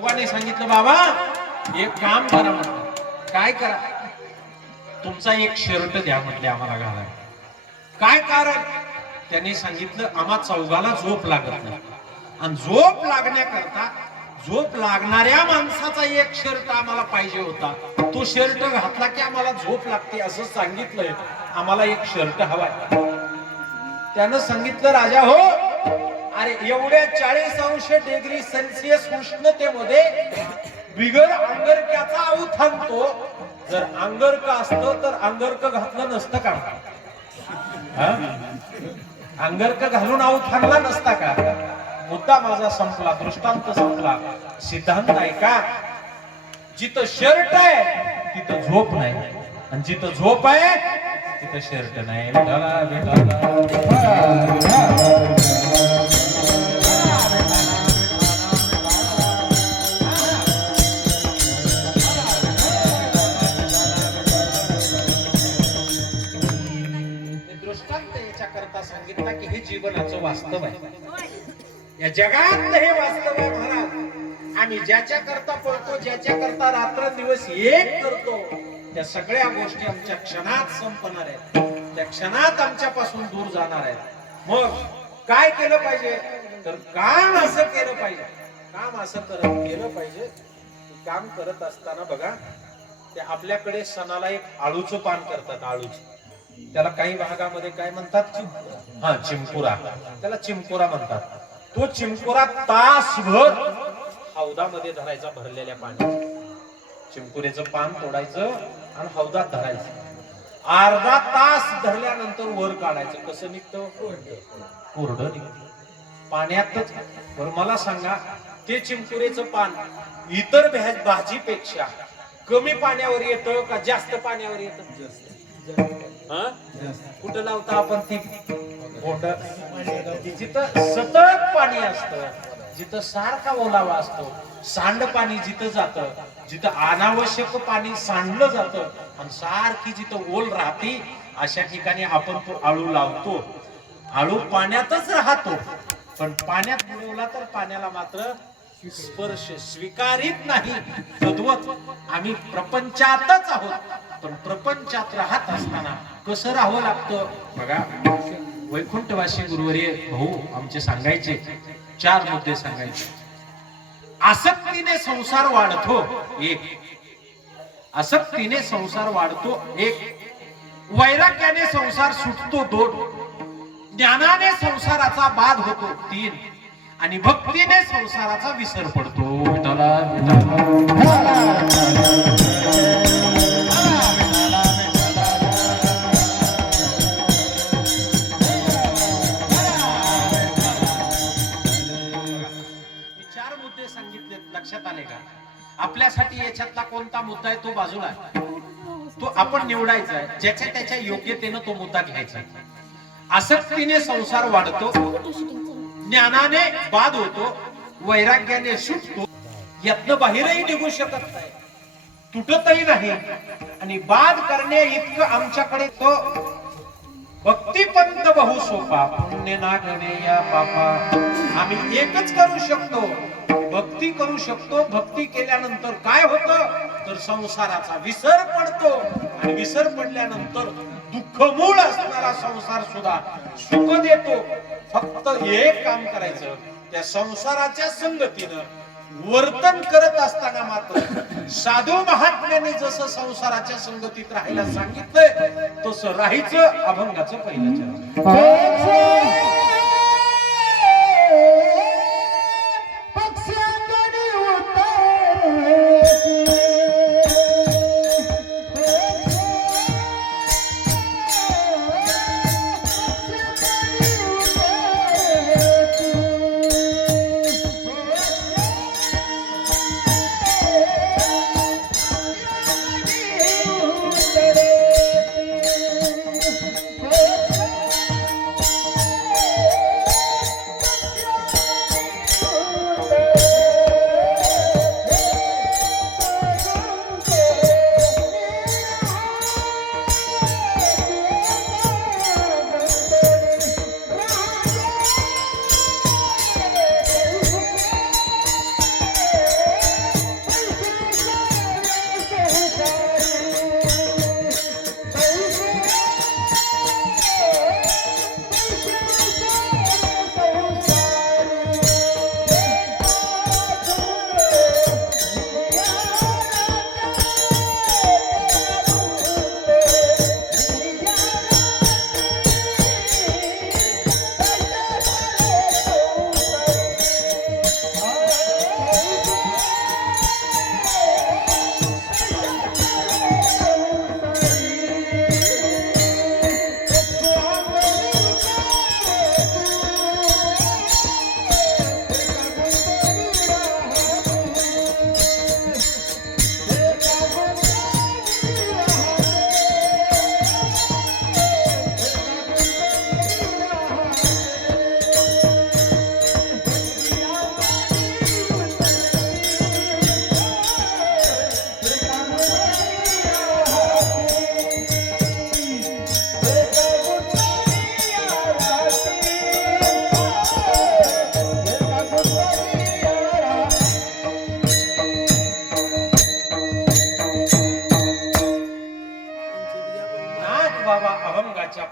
चौघांनी सांगितलं बाबा एक काम करा म्हटलं. काय करा? तुमचा एक शर्ट द्या म्हटले आम्हाला घालायला. काय कारण? त्यांनी सांगितलं आम्हा चौघाला झोप लागत नाही आणि झोप लागण्याकरता झोप लागणाऱ्या माणसाचा एक शर्ट आम्हाला पाहिजे होता. तो शर्ट घातला की आम्हाला झोप लागते असं सांगितलंय. आम्हाला एक शर्ट हवाय. त्यानं सांगितलं राजा हो, अरे एवढ्या 40°C उष्णतेमध्ये बिगर अंगरक्याचा आऊ थांबतो. जर अंगरक असतं तर अंगरक घातलं नसतं का? अंगरक घालून आऊ थांबला नसता का? मुद्दा माझा संपला, दृष्टांत संपला. सिद्धांत आहे का? जिथं शर्ट आहे तिथं झोप नाही आणि जिथं झोप आहे तिथं शर्ट नाही. विठाला विठाला सांगितलं की हे जीवनाचं वास्तव आहे. या जगात हे वास्तव आहे महाराज. आम्ही ज्याच्या करता पळतो, ज्याच्या करता रात्र दिवस एक करतो, त्या सगळ्या गोष्टी आमच्या क्षणात संपणार आहेत, त्या क्षणात आमच्यापासून दूर जाणार आहेत. मग काय केलं पाहिजे? तर काम असं केलं पाहिजे. काम असं केलं पाहिजे. काम करत असताना बघा, ते आपल्याकडे सणाला एक आळूचं पान करतात. आळूचं, त्याला काही भागामध्ये काय म्हणतात? चिमकुरा. त्याला चिमकुरा म्हणतात. तो चिमकुरा तासभर हौदामध्ये धरायचा भरलेल्या पाण्यात. चिमकुरेचं पान तोडायचं आणि हौदात धरायचं. अर्धा तास धरल्यानंतर वर काढायचं. कसं निघतं? कोरडं निघतं पाण्यातच. बरं मला सांगा, ते चिमकुरेचं पान इतर भाजीपेक्षा कमी पाण्यावर येतं का जास्त पाण्यावर येतं? कुठं लावता आपण ती बोट? जिथं सतत पाणी असतं, जिथं सारखा ओलावा असतो, सांडपाणी जिथं जातं, जिथं अनावश्यक पाणी सांडलं जातं आणि सारखी जिथं ओल राहते, अशा ठिकाणी आपण तो आळू लावतो. आळू पाण्यातच राहतो, पण पाण्यात बुडवला तर पाण्याला मात्र स्पर्श स्वीकारित नाही. तद्वत आम्ही प्रपंचातच आहोत, पण प्रपंचात राहत असताना कसं राहावं लागतं बघा. वैकुंठवासी गुरुवर्य भाऊ आमचे सांगायचे 4 मुद्दे सांगायचे. आसक्तीने संसार वाढतो 1, आसक्तीने संसार वाढतो 1, वैराग्याने संसार सुटतो 2, ज्ञानाने संसाराचा बाध होतो 3 आणि भक्तीने संसाराचा विसर पडतो. विठाला लक्षात आले का? आपल्यासाठी याच्यातला कोणता मुद्दा आहे तो बाजूला आहे, तो आपण निवडायचा आहे. ज्याच्या त्याच्या योग्यतेनं तो मुद्दा घ्यायचा आहे. आसक्तीने संसार वाढतो, ज्ञानाने बाध होतो, वैराग्याने सुटतो. यातनं बाहेरही निघू शकत नाही, तुटतही नाही. आणि बाध करणे इतकं आमच्याकडे तो भक्तिपंत बहु सोपा, पुण्य ना गणे या पापा. आम्ही एकच करू शकतो, भक्ती करू शकतो. भक्ती केल्यानंतर काय होतं? तर संसाराचा विसर पडतो आणि विसर पडल्यानंतर दुःखमूळ असणारा संसार सुद्धा सुख देतो. फक्त एक काम करायचं, त्या संसाराच्या संगतीनं वर्तन करत असताना मात्र साधू महात्म्यांनी जसं संसाराच्या संगतीत राहायला सांगितलंय तसं राहायचं. अभंगाचं पहिलं चरण.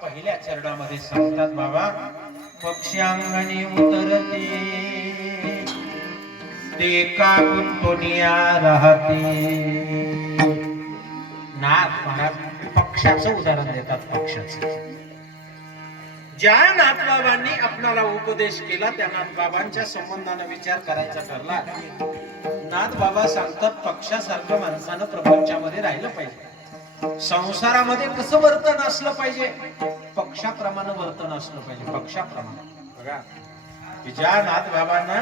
पहिल्या चरणामध्ये सांगतात बाबा, पक्ष्यांगणी उतरते ते का गुंतुनिया राहते. नाथ महाराज पक्षाचं उदाहरण देतात. पक्षाचं ज्या नाथबाबांनी आपणाला उपदेश केला त्या नाथबाबांच्या संबंधाने विचार करायचा ठरला. नाथबाबा सांगतात पक्षासारखं माणसानं प्रपंचामध्ये राहिलं पाहिजे. संसारामध्ये कसं वर्तन असलं पाहिजे, पक्षाप्रमाणे वर्तन असलं पाहिजे. पक्षाप्रमाणे बघा की ज्या नाथबाबांना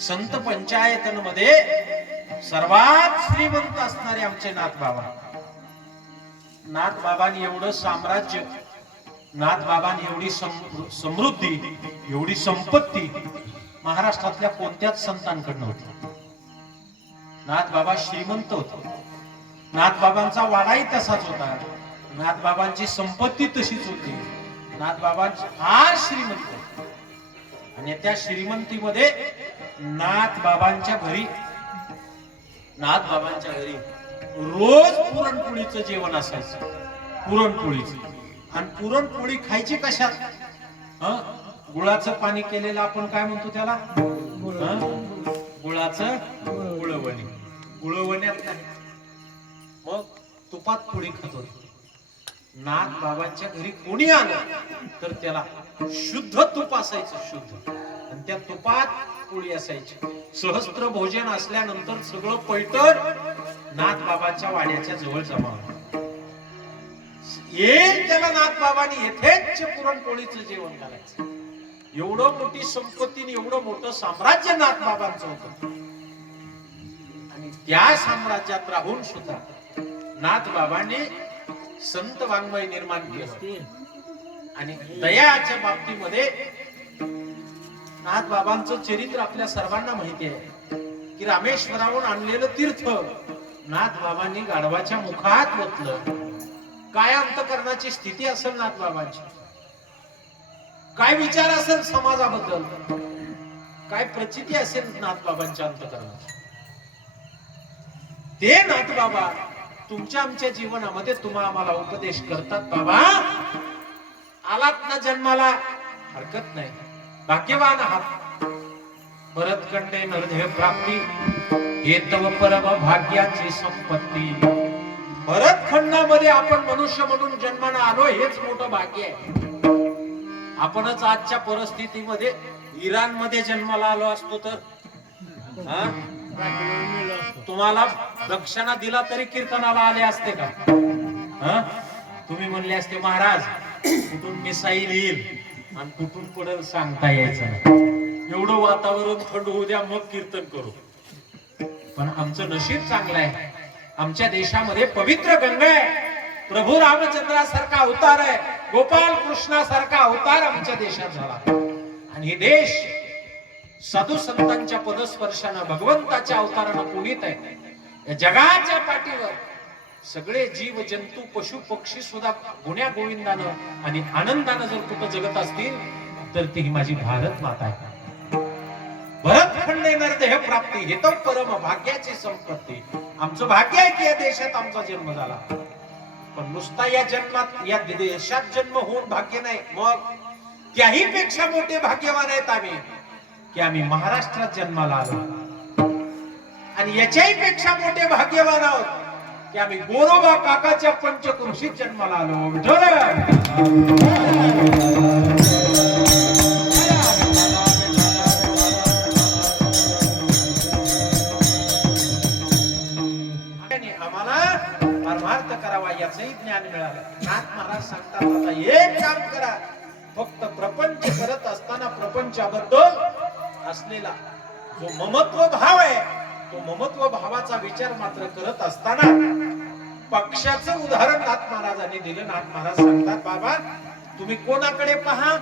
संत पंचायतमध्ये सर्वात श्रीमंत असणारे आमचे नाथबाबा, नाथबाबांनी एवढं साम्राज्य, नाथबाबांनी एवढी समृद्धी, एवढी संपत्ती महाराष्ट्रातल्या कोणत्याच संतांकडे नव्हती. नाथबाबा श्रीमंत होते. नाथबाबांचा वाडाही तसाच होता. नाथबाबांची संपत्ती तशीच होती. नाथबाबांची फार श्रीमंत. आणि त्या श्रीमंतीमध्ये नाथबाबांच्या घरी रोज पुरणपोळीचं जेवण असायचं. पुरणपोळीचं. आणि पुरणपोळी खायची कशात? गुळाचं पाणी केलेलं आपण काय म्हणतो त्याला? गुळाचं गुळवणी. गुळवण्यात नाही, मग तुपात पोळी खात होते. नाथबाबांच्या घरी कोणी आलं तर त्याला शुद्ध तूप असायचं, शुद्ध. आणि त्या तुपात पोळी असायची. सहस्त्र भोजन असल्यानंतर सगळं पैठण नाथबाबांच्या वाड्याच्या जवळ जमा होतं. येईल त्याला नाथबाबांनी येथेच पुरणपोळीचं जेवण करायचं. एवढं मोठी संपत्ती, एवढं मोठं साम्राज्य नाथबाबांचं होतं. आणि त्या साम्राज्यात राहून सुद्धा नाथबाबांनी संत वाङ्मय निर्माण केलं. आणि दयाच्या बाबतीमध्ये नाथबाबांचं चरित्र आपल्या सर्वांना माहिती आहे की रामेश्वराहून आणलेलं तीर्थ नाथबाबांनी गाढवाच्या मुखात ओतलं. काय अंतकरणाची स्थिती असेल नाथबाबांची, काय विचार असेल समाजाबद्दल, काय प्रचिती असेल नाथबाबांच्या अंतकरणाची. ते नाथबाबा तुमच्या आमच्या जीवनामध्ये तुम्हा आम्हाला उपदेश करतात. बाबा आलात ना जन्माला, हरकत नाही, भाग्यवान आहात. भरतखंडे नरदेह प्राप्ती हे तव परम भाग्याची संपत्ती. भरतखंडामध्ये आपण मनुष्य म्हणून जन्माला आलो हेच मोठं भाग्य आहे. आपणच आजच्या परिस्थितीमध्ये इराण मध्ये जन्माला आलो असतो तर तुम्हाला दक्षिणा दिला तरी कीर्तनाला आले असते का? तुम्ही म्हणले असते महाराज कुठून मिसाईल येईल आणि कुठून पडेल सांगता यायचं नाही. एवढं वातावरण थंड होऊ द्या मग कीर्तन करू. पण आमचं नशीब चांगलं आहे. आमच्या देशामध्ये पवित्र गंगा आहे. प्रभू रामचंद्रासारखा अवतार आहे. गोपाल कृष्णासारखा अवतार आमच्या देशात झाला. आणि हे देश साधू संतांच्या पदस्पर्शानं भगवंताच्या अवतारानं पुनीत आहे. या जगाच्या पाठीवर सगळे जीव जंतू पशु पक्षी सुद्धा गुण्या गोविंदानं आणि आनंदानं जर कुठं जगत असतील तर ती माझी भारत माता आहे. भरतखंडे नरदेह प्राप्ती हे तर परम भाग्याची संपत्ती. आमचं भाग्य आहे की या देशात आमचा जन्म झाला. पण नुसता या जन्मात या देशात जन्म होऊन भाग्य नाही, मग त्याही पेक्षा मोठे भाग्यवान आहेत आम्ही की आम्ही महाराष्ट्रात जन्माला आलो. आणि याच्याही पेक्षा मोठे भाग्यवान आहोत की आम्ही गोरोबा काकाच्या पंचकृषीत जन्माला आलो. आम्हाला परमार्थ करावा याचंही ज्ञान मिळालं. नाथ महाराज सांगतात आता एक काम करा, फक्त प्रपंच करत असताना प्रपंचाबद्दल असलेला जो ममत्व भाव आहे तो ममत्व भावाचा विचार मात्र करत असताना पक्षाचं उदाहरण नाथ महाराजांनी दिलं. नाथ महाराज सांगतात बाबा तुम्ही कोणाकडे पहा?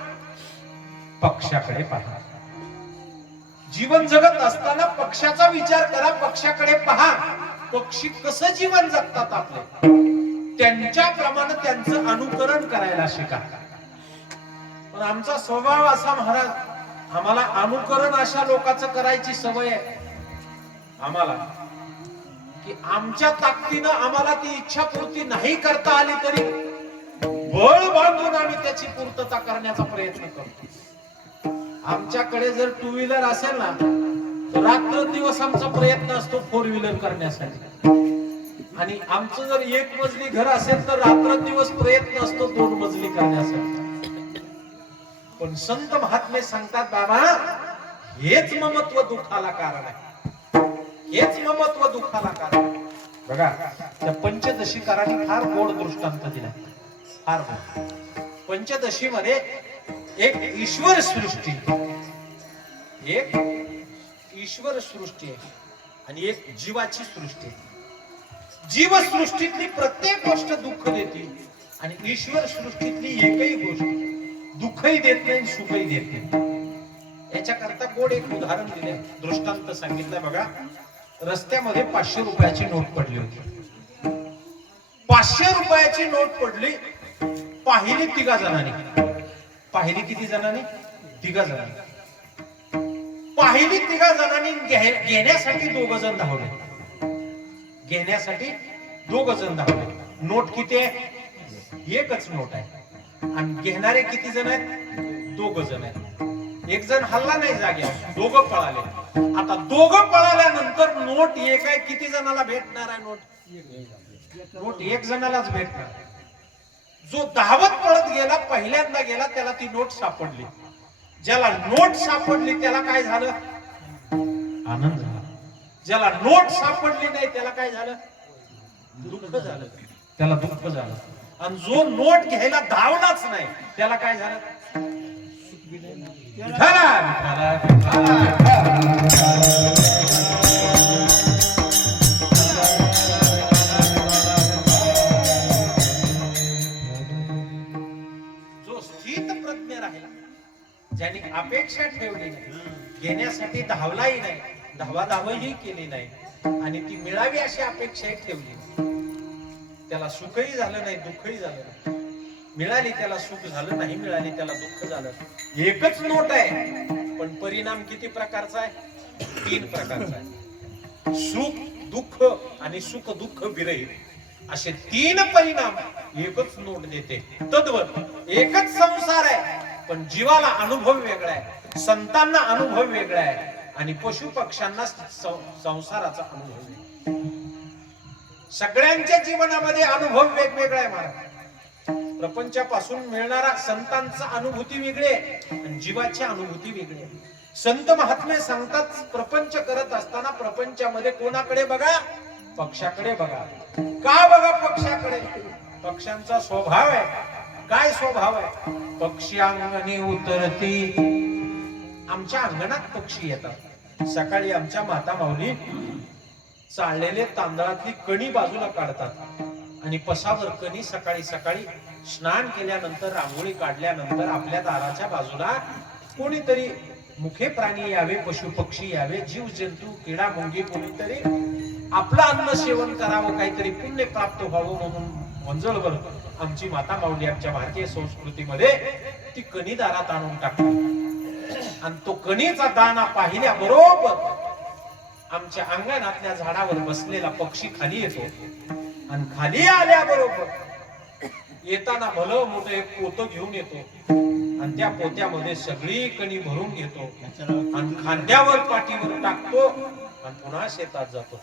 पक्षाकडे पहा. जीवन जगत असताना पक्षाचा विचार करा, पक्षाकडे पहा. पक्षी कसं जीवन जगतात आपले, त्यांच्याप्रमाणे त्यांचं अनुकरण करायला शिका. पण आमचा स्वभाव असा महाराज, आम्हाला अनुकरण अशा लोकांचं करायची सवय आहे आम्हाला की आमच्या ताकदीनं आम्हाला ती इच्छापूर्ती नाही करता आली तरी बळ बांधून आम्ही त्याची पूर्तता करण्याचा प्रयत्न करतो. आमच्याकडे जर टू व्हीलर असेल ना तर रात्र दिवस आमचा प्रयत्न असतो फोर व्हीलर करण्यासाठी. आणि आमचं जर एक मजली घर असेल तर रात्र दिवस प्रयत्न असतो 2 मजली करण्यासाठी. पण संत महात्मे सांगतात बाबा हेच ममत्व दुःखाला कारण आहे. हेच ममत्व दुःखाला कारण. बघा त्या पंचदशीकारांनी फार गोड दृष्टांत दिला. फार गोड. पंचदशी मध्ये एक ईश्वर सृष्टी, एक ईश्वर सृष्टी आहे आणि एक जीवाची सृष्टी आहे. जीवसृष्टीतली प्रत्येक गोष्ट दुःख देते आणि ईश्वर सृष्टीतली एकही गोष्ट दुःखही देत नाही सुखही देत नाही. याच्याकरता गोड एक उदाहरण दिले, दृष्टांत सांगितलंय. बघा रस्त्यामध्ये 500 रुपयाची नोट पडली होती. 500 रुपयाची नोट पडली. पाहिली 3 जणांनी. पाहिली किती जणांनी? 3 जणांनी. पाहिली 3 जणांनी घेण्यासाठी 2 जण धावले. घेण्यासाठी 2 जण धावले. नोट किती आहे? एकच नोट आहे. आणि घेणारे किती जण आहेत? 2 जण आहेत. एक जण हल्ला नाही जाग्यावर, 2 पळाले. आता 2 पळाल्यानंतर नोट एक आहे. किती जणाला भेटणार आहे नोट? नोट 1 जणालाच भेटणार. जो धावत पळत गेला, पहिल्यांदा गेला, त्याला ती नोट सापडली. ज्याला नोट सापडली त्याला काय झालं? आनंद झाला. ज्याला नोट सापडली नाही त्याला काय झालं? दुःख झालं. त्याला दुःख झालं. आणि जो नोट घ्यायला धावलाच नाही त्याला काय झालं? जो स्थित प्रज्ञ राहिला, ज्याने अपेक्षा ठेवली नाही, घेण्यासाठी धावलाही नाही, धावाधावही केली नाही आणि ती मिळावी अशी अपेक्षाही ठेवली, त्याला सुखही झालं नाही दुःखही झालं नाही. मिळाली त्याला सुख झालं, नाही मिळाली त्याला दुःख झालं. एकच नोट आहे पण परिणाम किती प्रकारचा आहे? 3 प्रकारचा आहे. सुख दुःख आणि सुख दुःख विरहित असे 3 परिणाम एकच नोट देते. तद्वत एकच संसार आहे पण जीवाला अनुभव वेगळा आहे, संतांना अनुभव वेगळा आहे आणि पशु पक्ष्यांना संसाराचा अनुभव आहे. सगळ्यांच्या जीवनामध्ये अनुभव वेगवेगळा आहे महाराज. प्रपंचापासून मिळणारा संतांचा अनुभूती वेगळी आहे आणि जीवाची अनुभूती वेगळी आहे. संत महात्मे सांगतात प्रपंच करत असताना प्रपंचामध्ये कोणाकडे बघा? पक्षाकडे बघा. का बघा पक्षाकडे? पक्ष्यांचा स्वभाव आहे. काय स्वभाव आहे? पक्षी अंगणी उतरती. आमच्या अंगणात पक्षी येतात. सकाळी आमच्या माता माऊली चाललेले तांदळातली कणी बाजूला काढतात आणि पसावर कणी सकाळी सकाळी स्नान केल्यानंतर रांगोळी काढल्यानंतर आपल्या दाराच्या बाजूला कोणीतरी मुखे प्राणी यावे, पशु पक्षी यावे, जीव जंतू किडा मुंगी कोणीतरी आपलं अन्न सेवन करावं, काहीतरी पुण्य प्राप्त व्हावं म्हणून मंजळवर आमची माता माऊली आमच्या भारतीय संस्कृतीमध्ये ती कणी दारात आणून टाकली. आणि तो कणीचा दाना पाहिल्या बरोबर आमच्या अंगणातल्या झाडावर बसलेला पक्षी खाली येतो आणि खाली आल्याबरोबर येताना भलं मोठं एक पोतं घेऊन येतो आणि त्या पोत्यामध्ये सगळी कणी भरून घेतो आणि खांद्यावर पाठीवर टाकतो आणि पुन्हा शेतात जातो.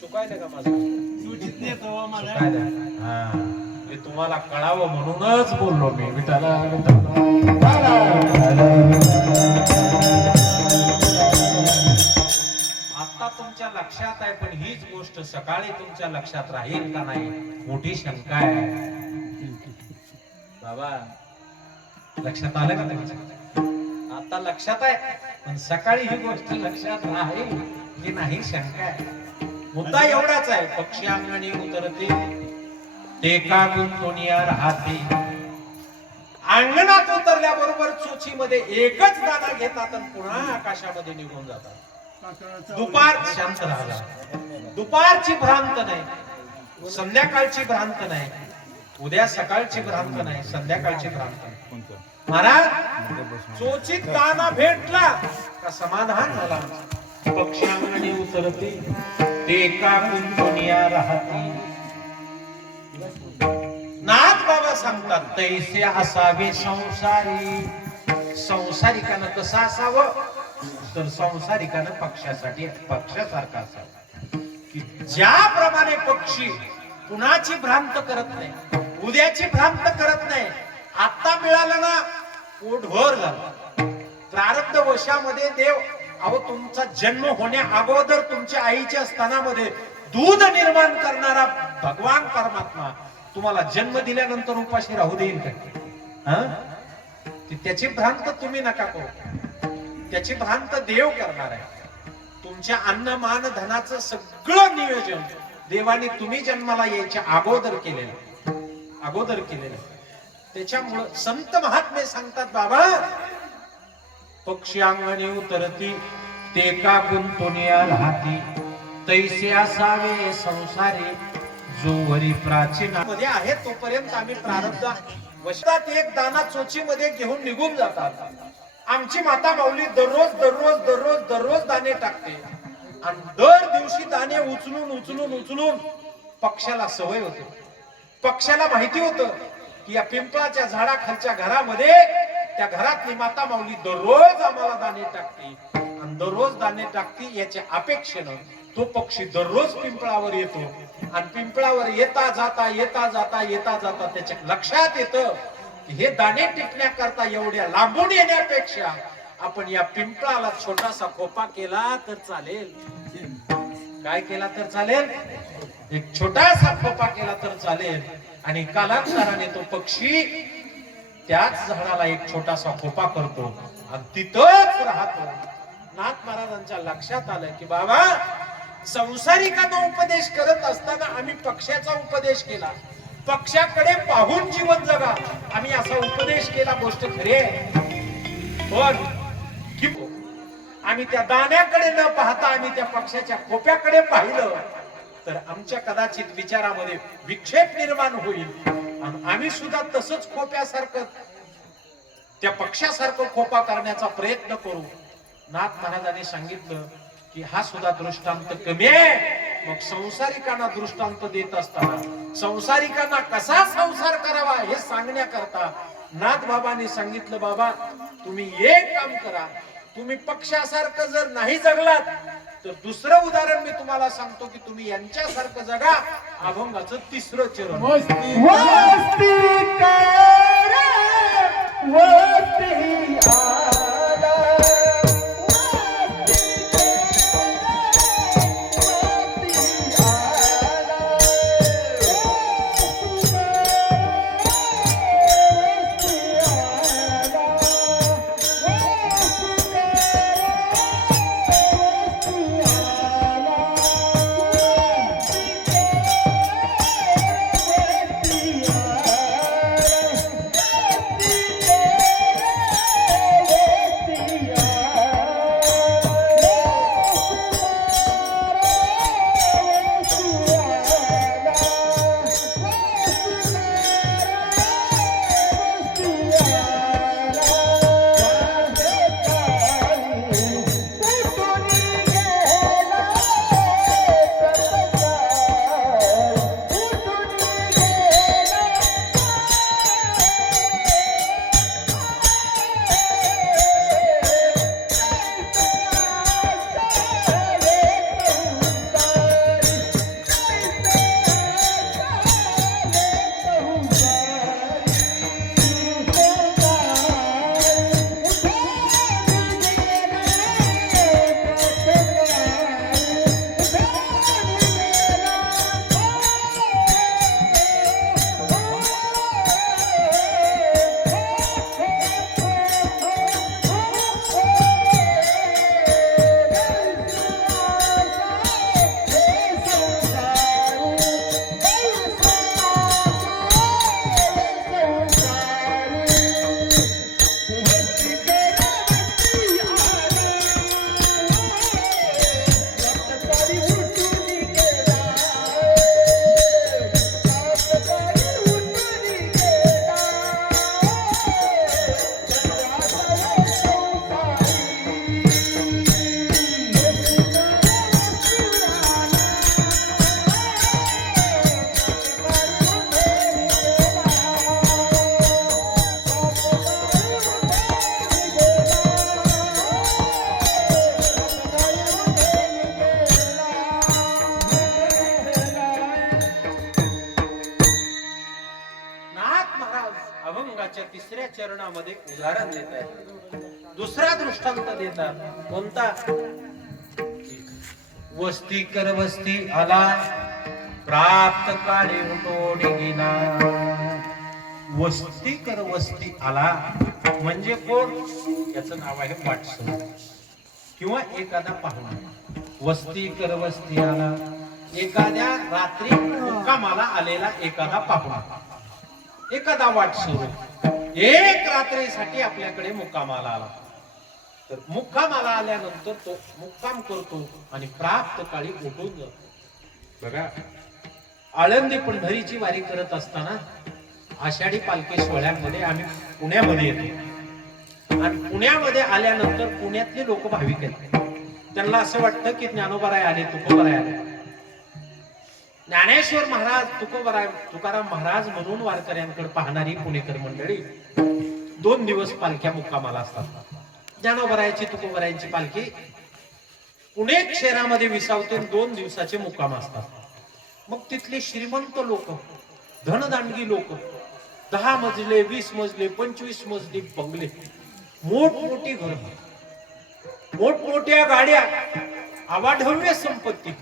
चुकायला का माझं? हे तुम्हाला कळावं म्हणूनच बोललो मी. विठाला आता तुमच्या लक्षात आहे पण हीच गोष्ट सकाळी तुमच्या लक्षात राहील का नाही मोठी शंका आहे. बाबा लक्षात आलं का तुमच्या? आता लक्षात आहे पण सकाळी ही गोष्ट लक्षात राहील की नाही शंका आहे. मुद्दा एवढाच आहे. पक्षी अंगणी उतरते टेका गुंतवणिया राहते. अंगणात उतरल्याबरोबर चोचीमध्ये एकच दाना घेतात आणि पुन्हा आकाशामध्ये निघून जातात. दुपार शांत राहा. दुपारची भ्रांत नाही, संध्याकाळची भ्रांत नाही, उद्या सकाळची भ्रांत नाही, संध्याकाळची भ्रांत नाही. महाराज चोचीत दाना भेटला का समाधान झाला. पक्षी अंगणी उतरते टेका गुंतवणिया राहते. बाबा सांगतात तैसे असावे संसारी. संसारिकानं कसं असावं तर संसारिकानं पक्षासारखा असावं. की ज्याप्रमाणे पक्षी कुणाची भ्रांत करत नाही, उद्याची भ्रांत करत नाही. आता मिळालं ना पोटभर झालं. प्रारब्ध वशामध्ये देव अहो तुमचा जन्म होण्या अगोदर तुमच्या आईच्या स्तनामध्ये दूध निर्माण करणारा भगवान परमात्मा तुम्हाला जन्म दिल्यानंतर उपाशी राहू देईल का? त्याची भ्रांत तुम्ही नका करू. त्याची भ्रांत देव करणार आहे. तुमच्या अन्न मान धनाचं सगळं नियोजन देवाने तुम्ही जन्माला यायच्या अगोदर केलेलं. त्याच्यामुळं संत महात्मे सांगतात बाबा पक्षी अंगणी उतरती ते का गुंतुनिया राहती तैसे असावे संसारी जोवरी प्राचीनामध्ये आहे तोपर्यंत आम्ही प्रारब्ध वशात एक दाना चोचीमध्ये घेऊन निघून जातात. आमची माता माऊली दररोज दाणे टाकते आणि दर दिवशी दाणे उचलून पक्षाला सवय होते. पक्षाला माहिती होतं की या पिंपळाच्या झाडाखालच्या घरामध्ये त्या घरातली माता माऊली दररोज आम्हाला दाणे टाकते आणि दररोज दाणे टाकते याच्या अपेक्षेनं तो पक्षी दररोज पिंपळावर येतो आणि पिंपळावर येता जाता त्याच्या लक्षात येतं की हे दाणे टिकण्याकरता एवढ्या लांबून येण्यापेक्षा आपण या पिंपळाला छोटासा खोपा केला तर चालेल. काय केला तर चालेल? एक छोटासा खोपा केला तर चालेल. आणि कालांतराने तो पक्षी त्याच झाडाला एक छोटासा खोपा करतो आणि तिथंच राहतो. नाथ महाराजांच्या लक्षात आलं की बाबा संसारिकांना उपदेश करत असताना आम्ही पक्षाचा उपदेश केला. पक्षाकडे पाहून जीवन जगा आम्ही असा उपदेश केला. गोष्ट खरी आहे. पण आम्ही त्या दाण्याकडे न पाहता आम्ही त्या पक्षाच्या खोप्याकडे पाहिलं तर आमच्या कदाचित विचारामध्ये विक्षेप निर्माण होईल आणि आम्ही सुद्धा तसंच खोप्यासारखं त्या पक्षासारखं खोपा करण्याचा प्रयत्न करू. नाथ महाराजांनी सांगितलं की हा सुद्धा दृष्टांत कमी आहे. मग संसारिकांना दृष्टांत देत असताना संसारिकांना कसा संसार करावा हे सांगण्याकरता नाथ बाबांनी सांगितलं बाबा तुम्ही एक काम करा. तुम्ही पक्षासारखं जर नाही जगलात तर दुसरं उदाहरण मी तुम्हाला सांगतो की तुम्ही यांच्यासारखं जगा. अभंगाचं तिसरं चरण चरणामध्ये उदाहरण देत आहेत. दुसरा दृष्टांत देतात. कोणता? वस्ती कर वस्ती आला, प्राप्त काळी उठोडी गेला. वस्ती कर वस्ती आला म्हणजे कोण? याचं नाव आहे वाटसं किंवा एखादा पाहुणा. वस्ती कर वस्ती आला, एखाद्या रात्री मुक्कामाला आलेला एखादा पाहुणा, एखादा वाटसरू एक रात्रीसाठी आपल्याकडे मुक्कामाला आला. तर मुक्कामाला आल्यानंतर तो मुक्काम करतो आणि प्राप्त काळी उठून जातो. बघा, आळंदी पंढरीची वारी करत असताना आषाढी पालखी सोहळ्यामध्ये आम्ही पुण्यामध्ये येतो आणि पुण्यामध्ये आल्यानंतर पुण्यातले लोक भाविक आहेत. त्यांना असं वाटतं की ज्ञानोबाराय आले, तुकोबाराय आले. ज्ञानेश्वर महाराज, तुकाराम महाराज म्हणून वारकऱ्यांकडे पाहणारी पुणेकर मंडळी 2 दिवस पालख्या मुक्कामाला असतात. ज्ञानोबारायची, तुकोबारायांची पालखी पुणे शहरामध्ये विसावते, 2 दिवसाचे मुक्काम असतात. मग तिथले श्रीमंत लोक, धनदांडगी लोक, 10 मजले, 20 मजले, 25 मजले बंगले, मोठमोठी घर, मोठमोठ्या गाड्या, अवाढव्य संपत्ती,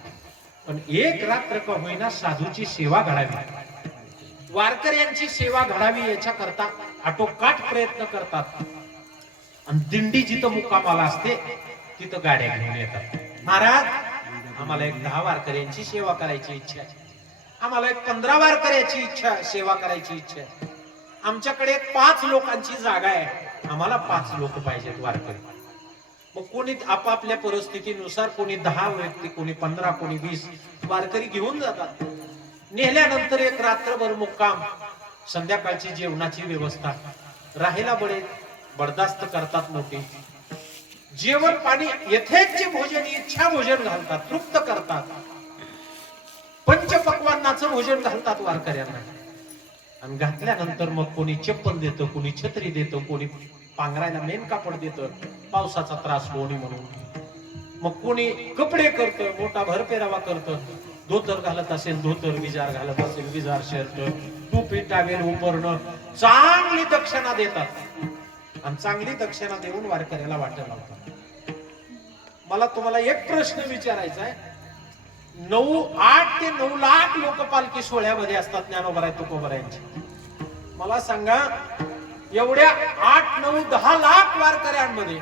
पण एक रात्र का होईना साधूची सेवा घडावी, वारकऱ्यांची सेवा घडावी याच्याकरता आटोकाट प्रयत्न करतात. आणि दिंडी जिथं मुक्कामाला असते तिथं गाड्या घेऊन येतात. महाराज, आम्हाला एक 10 वारकऱ्यांची सेवा करायची इच्छा आहे, आम्हाला एक 15 वारकऱ्याची इच्छा, सेवा करायची इच्छा आहे. आमच्याकडे 5 लोकांची जागा आहे, आम्हाला 5 लोक पाहिजेत वारकरी. मग कोणी आपापल्या परिस्थितीनुसार, कोणी 10 व्यक्ती, कोणी 15, कोणी 20 वारकरी घेऊन जातात. नेल्यानंतर एक रात्रभर मुक्काम, संध्याकाळची जेवणाची व्यवस्था, राहिला बडदास्त करतात मोठी. जेवण पाणी यथेच्छ भोजन, इच्छा भोजन घालतात, तृप्त करतात. पंचपक्वान्नाचं भोजन घालतात वारकऱ्यांना. आणि घातल्यानंतर मग कोणी चप्पल देतं, कोणी छत्री देतं, कोणी पांघरायला मेन कापड देतं, पावसाचा त्रास होणे म्हणून. मग कोणी कपडे करतं, मोठा भरपेरावा करतं. धोतर घालत असेल धोतर, विजार घालत असेल विजार, शर्ट, टोपी, टावेल, उपरणं, चांगली दक्षिणा देतात. आणि चांगली दक्षिणा देऊन वारकऱ्याला वाटत लावतात. मला तुम्हाला एक प्रश्न विचारायचा आहे. 8 ते 9 लाख लोक पालखी सोहळ्यामध्ये असतात ज्ञानोबाराय, तुकोबारायांची. मला सांगा, एवढ्या 8, 9, 10 लाख वारकऱ्यांमध्ये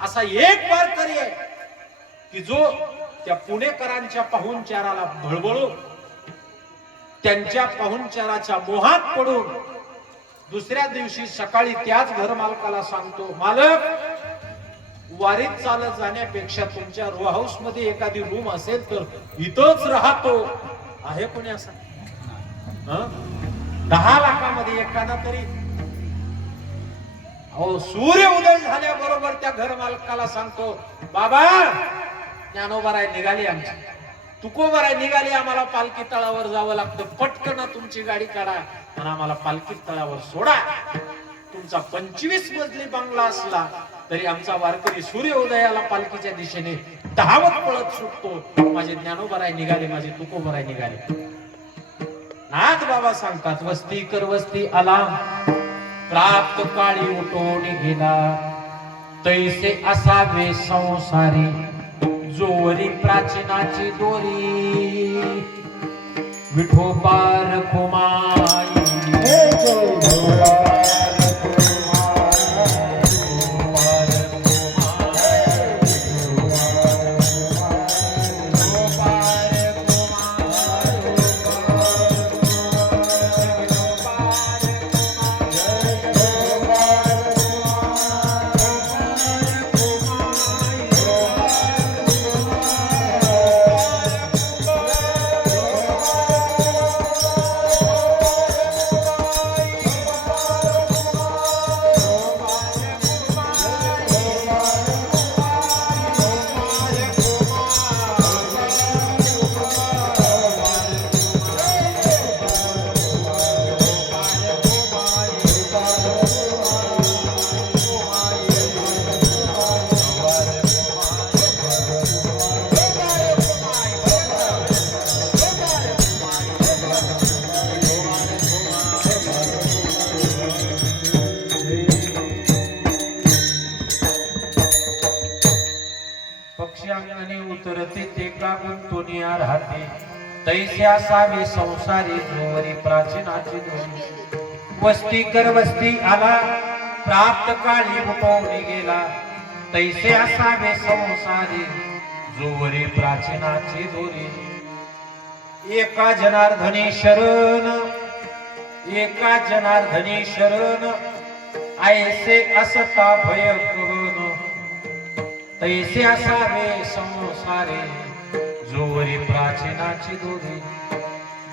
असा एक वारकरी आहे की जो त्या पुणेकरांच्या पाहुणचाराला भळबळून, त्यांच्या पाहुणचाराच्या मोहात पडून दुसऱ्या दिवशी सकाळी त्याच घरमालकाला सांगतो, मालक, वारीत चालत जाण्यापेक्षा तुमच्या रो हाऊस मध्ये एखादी रूम असेल तर इथंच राहतो. आहे कोणी असा? 10 लाखामध्ये एखादा तरी? अहो, सूर्य उदय झाल्याबरोबर त्या घर मालकाला सांगतो, बाबा, ज्ञानोबाराय निघाली, आमची तुकोबाराय निघाली, आम्हाला पालखी तळावर जावं लागतं, पटकन तुमची गाडी काढा आणि आम्हाला पालखी तळावर सोडा. तुमचा 25 मजली बंगला असला तरी आमचा वारकरी सूर्य उदयाला पालखीच्या दिशेने धावत पळत सुटतो. माझे ज्ञानोबाराय निघाले, माझे तुकोबाराय निघाले. नाथ बाबा सांगतात, वस्ती कर वस्ती आला, प्राप्त काळी उठून गेला. तैसे असावे संसारी, जोरी प्राचीनाची दोरी. विठोबार कुमाई, वस्तीत एका गुंतुनिया राहते तैसे असावे संसारी जोवरी प्राचीनाची दोरी वस्ती कर वस्ती आला प्राप्त काळी उठवली गेला तैसे असावे संसारी जोवरी प्राचीनाची दोरी एका जनार्दनी शरण एका जनार्दनी शरण ऐसे असता भय कहन तैसे असावे संसारे जोवरी प्राचीनाची दोरी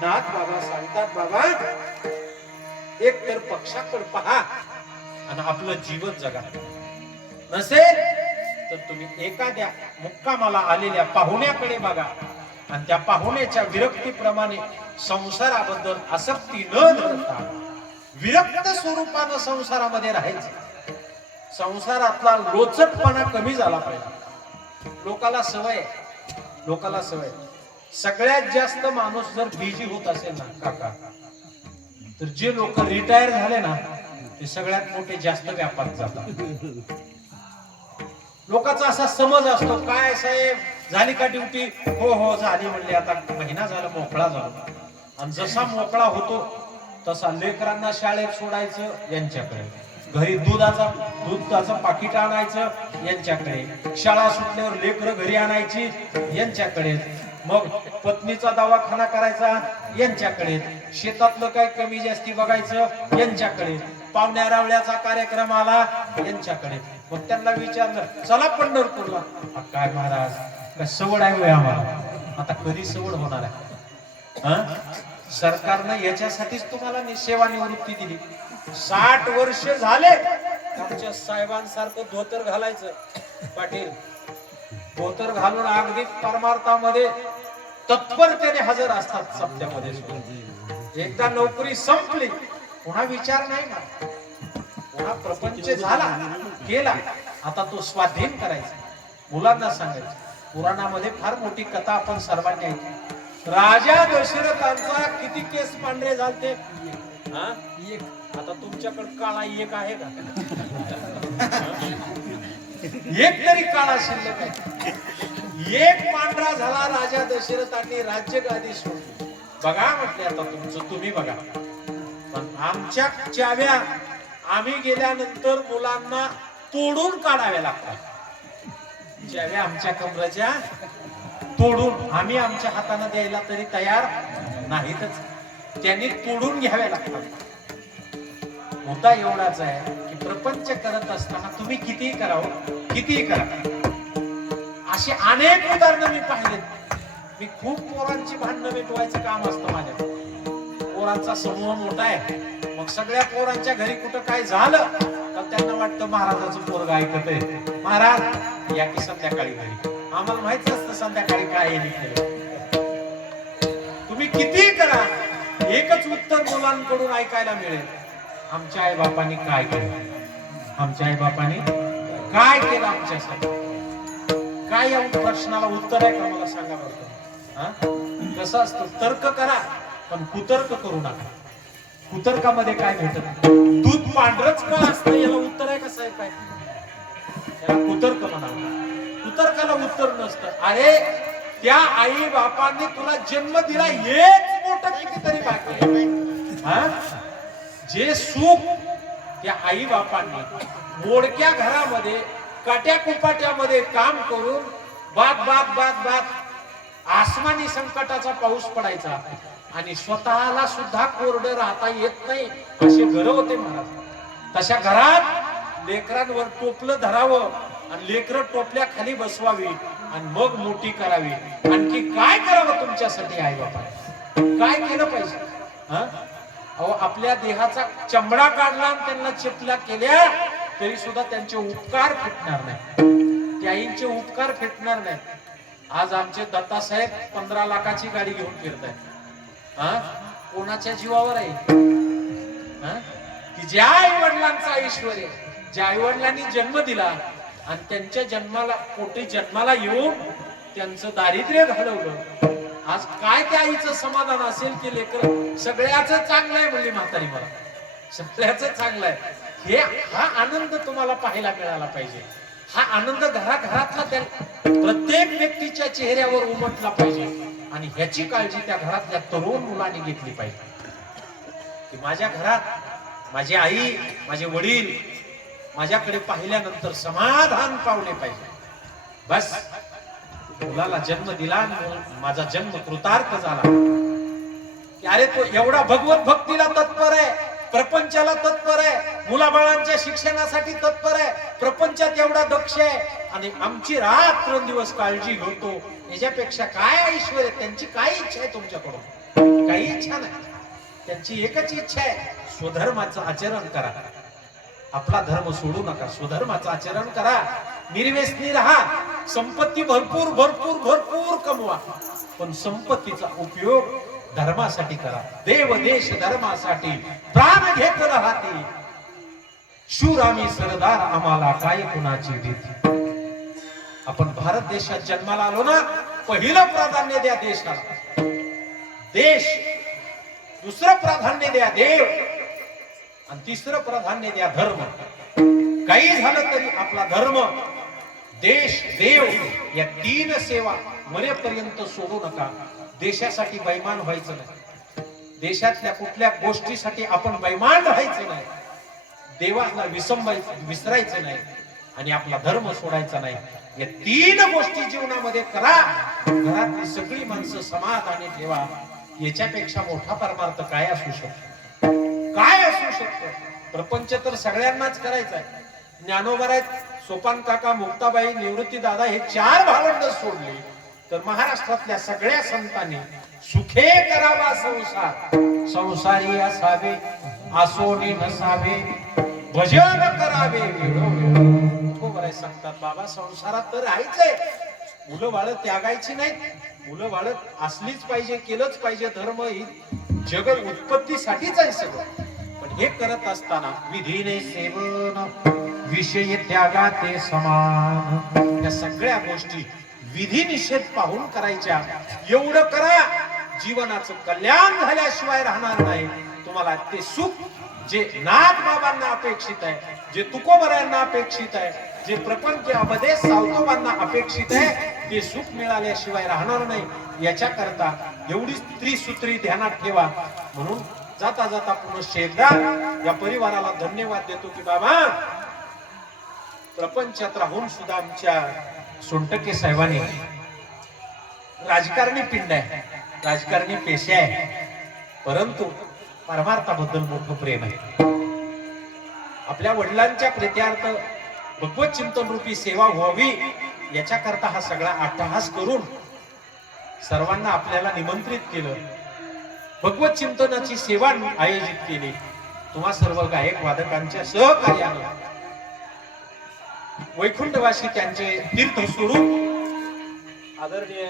नाथ बाबा सांगतात बाबा एक तर पक्षाकडे पहा आणि आपलं जीवन जगा नसेल तर तुम्ही एखाद्या मुक्कामाला आलेल्या पाहुण्याकडे बघा आणि त्या पाहुण्याच्या विरक्तीप्रमाणे संसाराबद्दल आसक्ती न धरता विरक्त स्वरूपानं संसारामध्ये राहायचं संसारातला लोचटपणा कमी झाला पाहिजे लोकाला सवय सगळ्यात जास्त माणूस जर बिझी होत असेल ना काका तर जे लोक रिटायर झाले ना ते सगळ्यात मोठे जास्त व्यापार जातात लोकांचा असा समज असतो काय साहेब झाली का ड्युटी हो हो झाली म्हणले आता महिना झाला मोकळा झाला आणि जसा मोकळा होतो तसा लेकरांना शाळेत सोडायचं यांच्याकडे घरी दुधाचं पाकिट आणायचं यांच्याकडे शाळा सुटल्यावर लेकरं घरी आणायची यांच्याकडे मग पत्नीचा दवाखाना करायचा यांच्याकडे शेतातलं काय कमी जास्ती बघायचं यांच्याकडे पाहुण्या रावळ्याचा कार्यक्रम आला यांच्याकडे मग त्यांना विचारलं चला पंढरपूरला काय महाराज काय सवड आहे आम्हाला आता कधी सवड होणार आहे सरकारनं याच्यासाठीच तुम्हाला सेवानिवृत्ती दिली 60 वर्ष झाले आमच्या साहेबांसारखं धोतर घालायचं पाटील धोतर घालून अगदी परमार्थामध्ये तत्परतेने हजर असतात सप्त्यामध्ये एकदा नोकरी संपली पुन्हा विचार नाही ना पुन्हा प्रपंच झाला गेला आता तो स्वाधीन करायचा मुलांना सांगायचं पुराणामध्ये फार मोठी कथा आपण सर्वांनी ऐकली राजा दशरथांचा किती केस पांढरे झालते एक आता तुमच्याकडे काळा एक आहे का एक तरी काळा शिल्लक आहे एक पांढरा झाला राजा दशरथांनी राज्य गादी सोडली बघा म्हटले आता तुमचं तुम्ही बघा पण आमच्या चाव्या आम्ही गेल्यानंतर मुलांना तोडून काढाव्या लागतात चाव्या आमच्या कमराच्या तोडून आम्ही आमच्या हाताने द्यायला तरी तयार नाहीतच त्यांनी तोडून घ्याव्या लागतात मुद्दा एवढाच आहे की प्रपंच करत असताना तुम्ही कितीही करा अशी अनेक उदाहरणं मी पाहिलेत मी खूप पोरांची भांडणं मिटवायचं काम असतं माझ्या पोरांचा समूह मोठा आहे मग सगळ्या पोरांच्या घरी कुठं काय झालं तर त्यांना वाटतं महाराजाचं पोरग ऐकत आहे महाराज या की संध्याकाळी घरी आम्हाला माहित असतं संध्याकाळी काय तुम्ही किती करा एकच उत्तर मुलांकडून ऐकायला मिळेल आमच्या आई बापांनी काय केलं आमच्या आई बापांनी काय केलं आमच्यासाठी काय या प्रश्नाला उत्तर आहे का मला सांगा बरं कसं असतं तर्क करा पण कुतर्क करू नका कुतर्कामध्ये काय भेटत दूध पांढरच का असतं याला उत्तर आहे कसं आहे काय याला कुतर्क म्हणावं कुतर्काला उत्तर नसतं अरे त्या आई बापांनी तुला जन्म दिला हेच मोठं कितीतरी बाकी जे सुख त्या आई बापांनी मोडक्या घरामध्ये काट्या कुपाट्यामध्ये काम करून बात आसमानी संकटाचा पाऊस पडायचा आणि स्वतःला सुद्धा कोरडं राहता येत नाही असे घर होते महाराज तशा घरात लेकरांवर टोपलं धरावं आणि लेकरं टोपल्या खाली बसवावी आणि मग मोठी करावी आणखी काय करावं तुमच्यासाठी आई बापा काय केलं पाहिजे अहो आपल्या देहाचा चमडा काढला आणि त्यांना चिपल्या केल्या तरी सुद्धा त्यांचे उपकार फिटणार नाही त्या आईंचे उपकार फिटणार नाही आज आमचे दत्तासाहेब 15 लाखाची गाडी घेऊन फिरतायत कोणाच्या जीवावर आहे की ज्या आई वडिलांचा ऐश्वर्य ज्या आई वडिलांनी जन्म दिला आणि त्यांच्या जन्माला पोटी जन्माला येऊन त्यांचं दारिद्र्य घालवलं आज काय त्या आईचं समाधान असेल की लेकर सगळ्याच चांगलं आहे म्हणली म्हातारी मला सगळ्याच चांगलं आहे हा आनंद तुम्हाला पाहायला मिळाला पाहिजे हा आनंद घराघरातला त्या प्रत्येक व्यक्तीच्या चेहऱ्यावर उमटला पाहिजे आणि ह्याची काळजी त्या घरातल्या तरुण मुलांनी घेतली पाहिजे की माझ्या घरात माझी आई माझे वडील माझ्याकडे पाहिल्यानंतर समाधान पावले पाहिजे. बस मुलाला जन्म दिला, माझा जन्म कृतार्थ झाला. अरे तो एवढा भगवत भक्तीला तत्पर आहे, प्रपंचाला तत्पर आहे, मुलाबाळांच्या शिक्षणासाठी तत्पर आहे, प्रपंचात एवढा दक्ष आहे आणि आमची रात्रंदिवस काळजी घेतो. याच्यापेक्षा काय ऐश्वर्य? त्यांची काय इच्छा आहे तुमच्याकडून? काही इच्छा नाही. त्यांची एकच इच्छा आहे, स्वधर्माचं आचरण करा. आपला धर्म सोडू नका, स्वधर्माचं आचरण करा, निर्व्यसनी राहा, संपत्ती भरपूर भरपूर भरपूर कमवा, पण संपत्तीचा उपयोग धर्मासाठी करा. देव देश धर्मासाठी प्राण घेत राहते. शूर आम्ही सरदार, आम्हाला काय कुणाची भीती. आपण भारत देशात जन्माला आलो ना, पहिलं प्राधान्य द्या देशाला. देश, दुसरं प्राधान्य द्या देव, आणि तिसरं प्राधान्य द्या धर्म. काही झालं तरी आपला धर्म, देश, देव या तीन सेवा मरेपर्यंत सोडू नका. देशासाठी बैमान व्हायचं नाही, देशातल्या कुठल्या गोष्टीसाठी आपण बैमान राहायचं नाही, देवाला विसरायचं नाही आणि आपला धर्म सोडायचा नाही. या तीन गोष्टी जीवनामध्ये करा, घरातली सगळी माणसं समाधानी ठेवा. याच्यापेक्षा मोठा परमार्थ काय असू शकतो? काय असू शकतो? प्रपंच तर सगळ्यांनाच करायचा आहे. ज्ञानोबा, सोपान काका, मुक्ताबाई, निवृत्ती दादा हे चार भावंड सोडले तर महाराष्ट्रातल्या सगळ्या संतांनी सुखे करावा संसार, संसारी असावे आसोनी नसावे, भजन करावे वेळोवेळी. सांगतात बाबा संसारात तर राहायचंय, मुलं बाळ त्यागायची नाहीत, मुलं बाळ असलीच पाहिजे, केलंच पाहिजे. धर्म ही जगत उत्पत्तीसाठीच आहे सगळं. पण हे करत असताना विधीने सेवन विषय त्यागाते समान, या सगळ्या गोष्टी विधी निषेध पाहून करायच्या. एवढं करा, जीवनाचं कल्याण झाल्याशिवाय राहणार नाही. तुम्हाला ते सुख जे नाथ बाबांना अपेक्षित आहे, जे तुकोबरायांना अपेक्षित आहे, जे प्रपंचामध्ये सावतोबांना अपेक्षित आहे, ते सुख मिळाल्याशिवाय राहणार नाही. याच्या करता एवढीच त्रिसूत्री ध्यानात ठेवा. म्हणून जाता जाता पुनश्च एकदा या परिवाराला धन्यवाद देतो की बाबा, प्रपंचात राहून सुद्धा आमच्या सोनटके साहेबांनी, राजकारणी पिंड आहे, राजकारणी पेशे आहे, परंतु परमार्थाबद्दल मोठं प्रेम आहे. आपल्या वडिलांच्या प्रेत्यार्थ भगवत चिंतन रूपी सेवा व्हावी याच्या करता हा सगळा अट्टहास करून सर्वांना आपल्याला निमंत्रित केलं. भगवत चिंतनाची सेवा आयोजित केली. तुम्हा सर्व गायक वादकांच्या सहकार्याने वैकुंठवासी त्यांचे तीर्थस्वरूप आदरणीय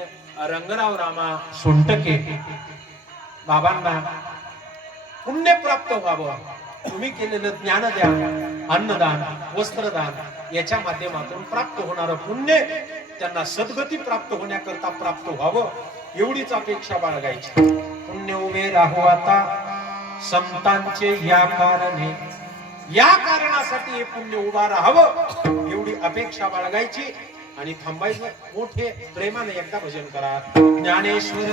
रंगराव रामा सोनटके बाबांना पुण्य प्राप्त व्हावं. तुम्ही केलेलं ज्ञानदान, अन्नदान, वस्त्रदान याच्या माध्यमातून प्राप्त होणारं पुण्य त्यांना सद्गती प्राप्त होण्याकरता प्राप्त व्हावं, एवढीच अपेक्षा बाळगायची. पुण्य उभे राहू आता संतांचे या कारणे, या कारणासाठी हे पुण्य उभा राहावं एवढी अपेक्षा बाळगायची आणि थांबायचं. मोठे प्रेमाने एकदा भजन करा. ज्ञानेश्वर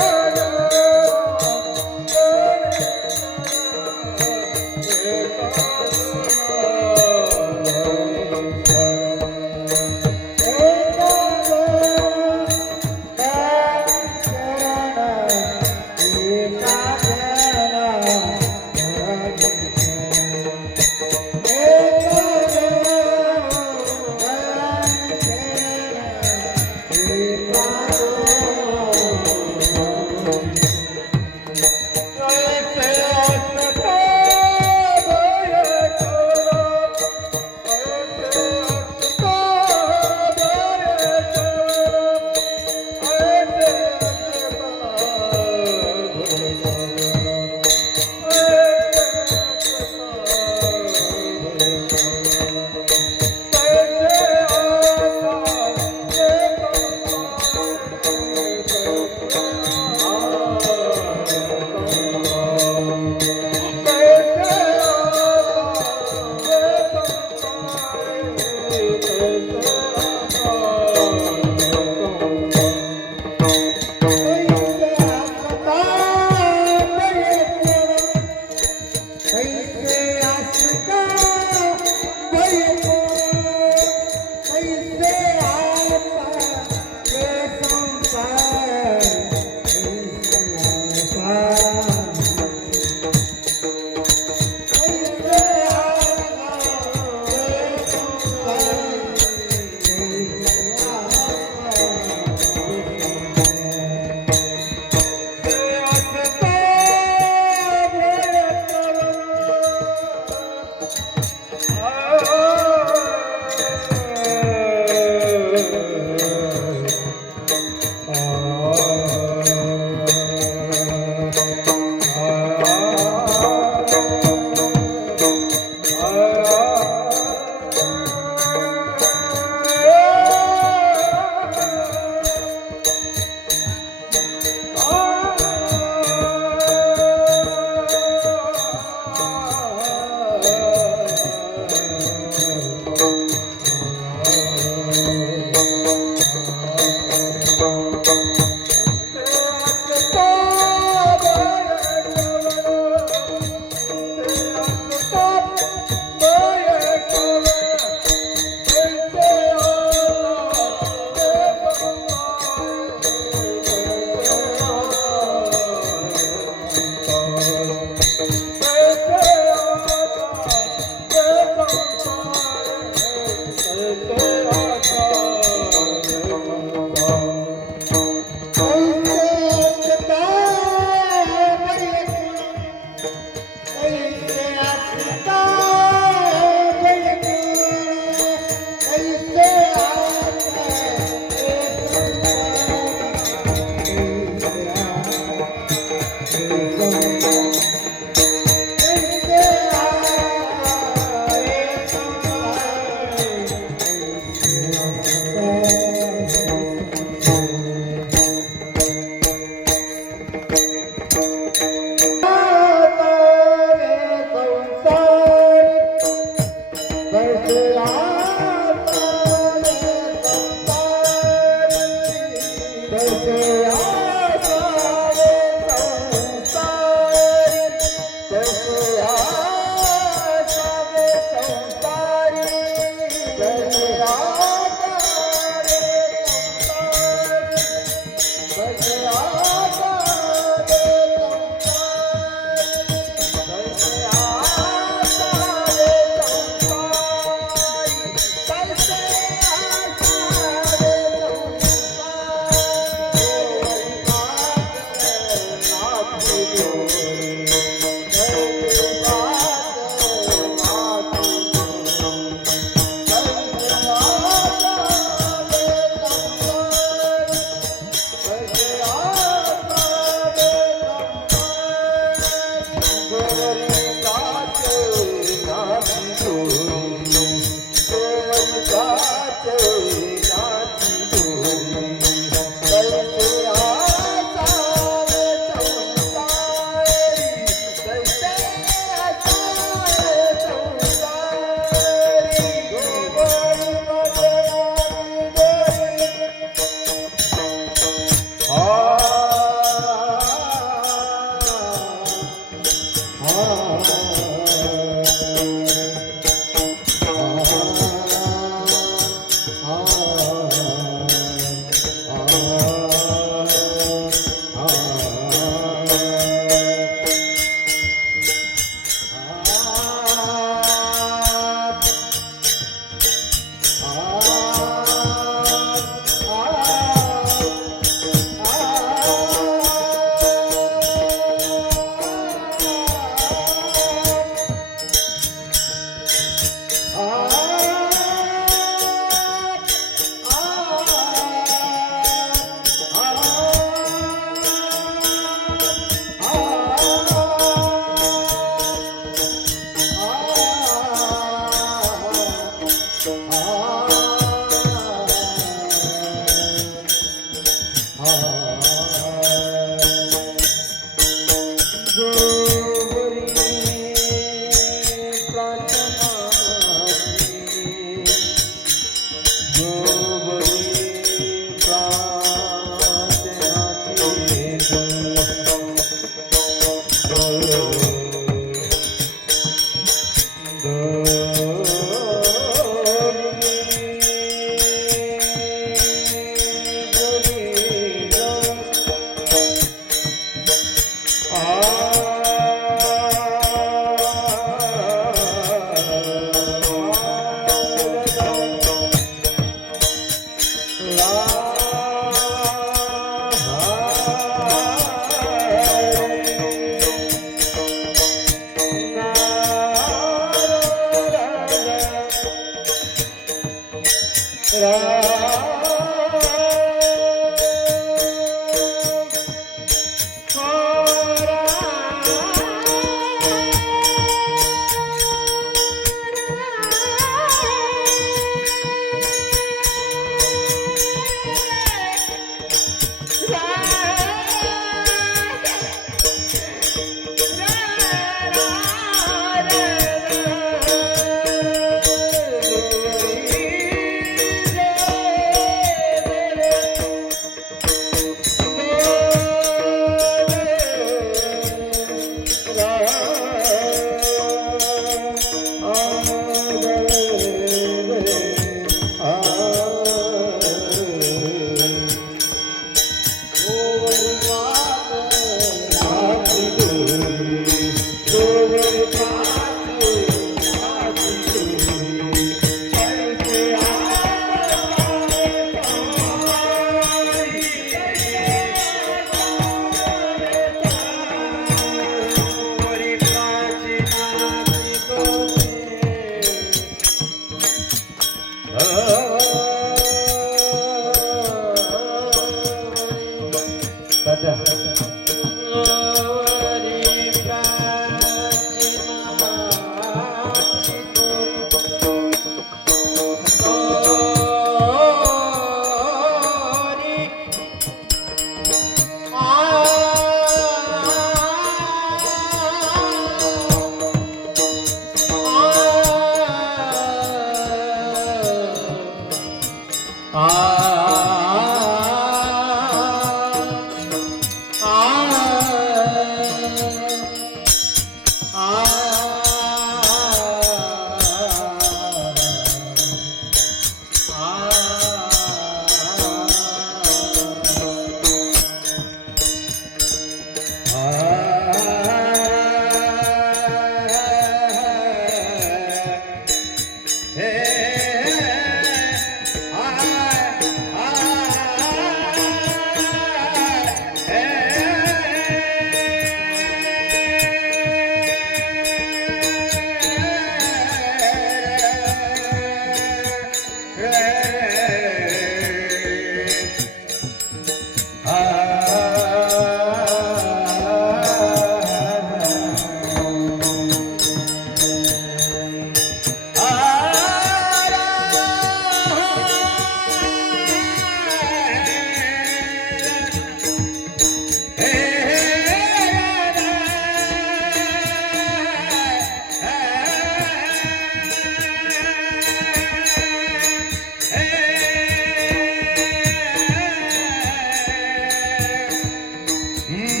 Hmm.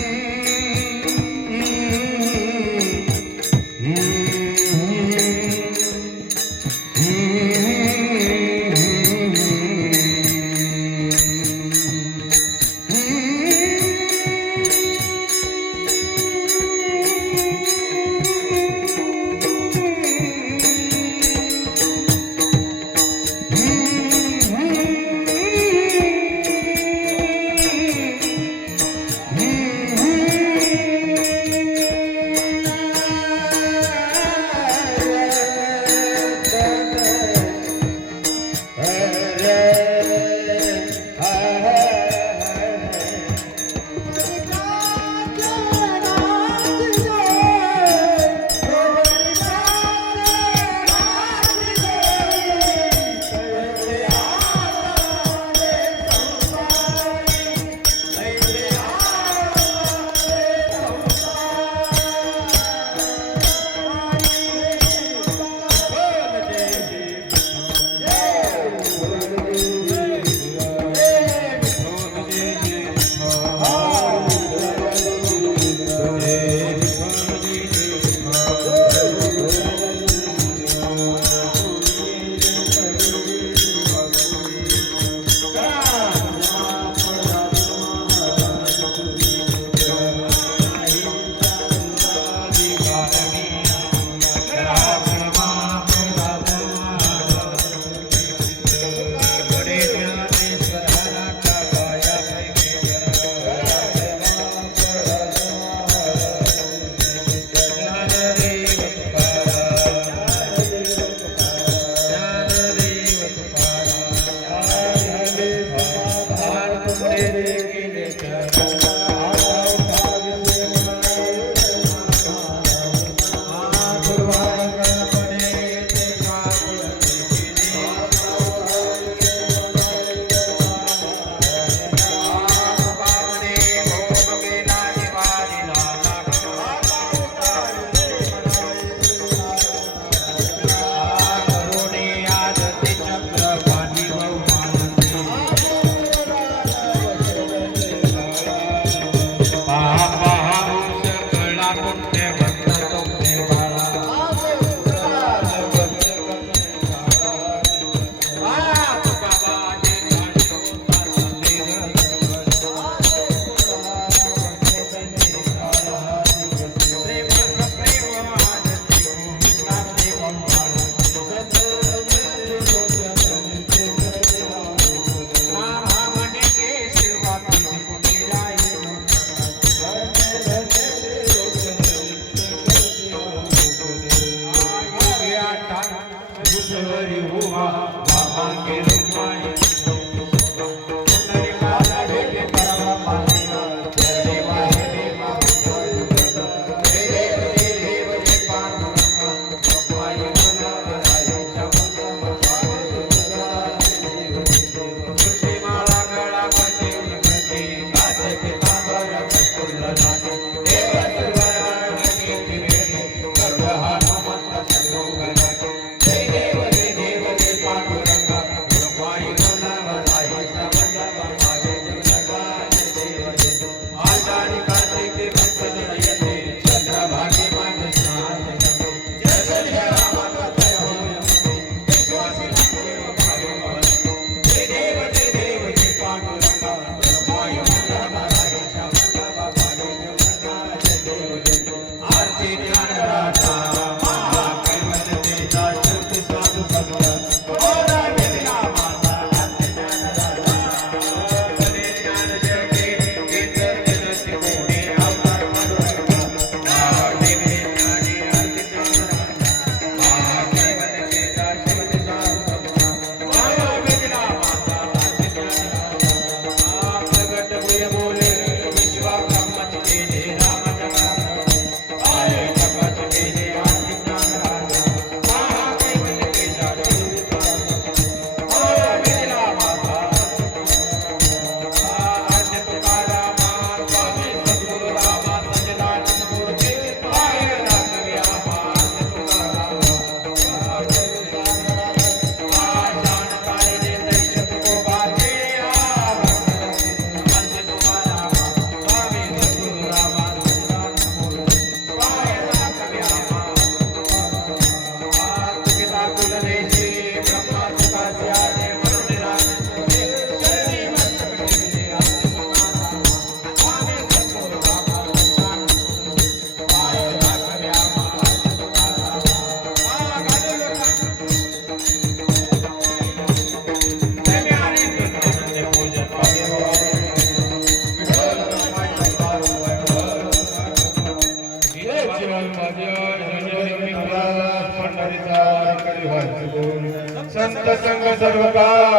सत्संग सर्व काळ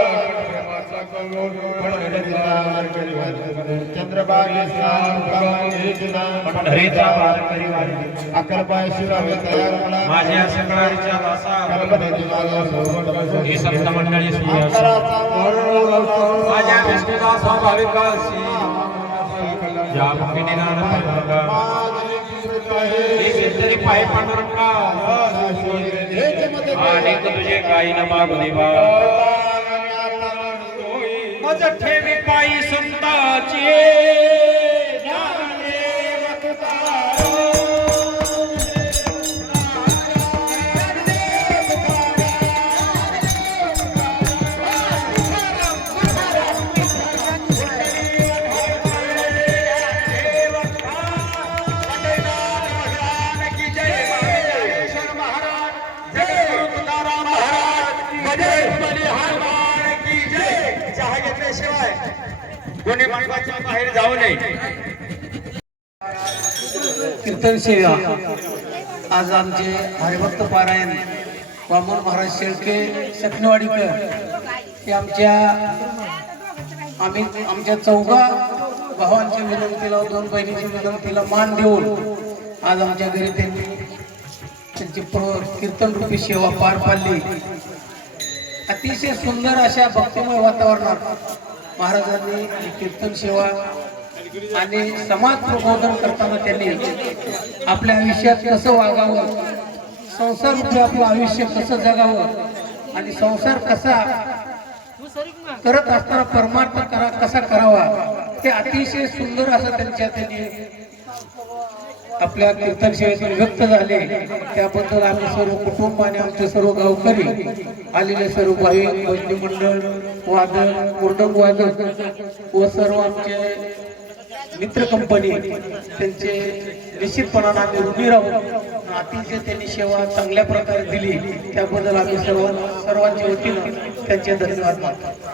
चंद्रबागे पंढरीचा वारकरी अकलपाय शिवावे तयार मला माझ्या सकाळच्या दासा ही संत मंडळी माझ्या विष्णुदासा भाविकाशी या भक्तीने गाणं ही पाय पांडुरंगा आणि तुझे काही न मागू देवा मज ठेवी पायी संताची कोणी माणसाच्या बाहेर जाऊ नये. कीर्तन सेवा आज आमचे हरिभक्त पारायण वामन महाराज शेळके सपनेवाडीकर हे आमच्या चौघा भावांच्या विनंतीला दोन बहिणीच्या विनंतीला मान देऊन आज आमच्या घरी त्यांनी त्यांची कीर्तन रूपी सेवा पार पाडली. अतिशय सुंदर अशा भक्तिमय वातावरणात महाराजांनी ही कीर्तन सेवा आणि समाज प्रबोधन करताना त्यांनी आपल्या आयुष्यात कसं वागावं, संसार रूपी आपलं आयुष्य कसं जगावं आणि संसार कसा करत असताना परमार्थ कसा करावा ते अतिशय सुंदर असं त्यांनी आपल्या कीर्तन सेवेतून व्यक्त झाले. त्याबद्दल आम्ही सर्व कुटुंब आणि आमचे सर्व गावकरी आलेले सर्व भाविक भजनी मंडळ वादक मृदंग वादक व सर्व आमचे मित्र कंपनी त्यांचे निश्चितपणाने आम्ही ऋणी राहू. अतिशय त्यांनी सेवा चांगल्या प्रकारे दिली त्याबद्दल आम्ही सर्वांच्या वतीनं त्यांचे धन्यवाद मानतो.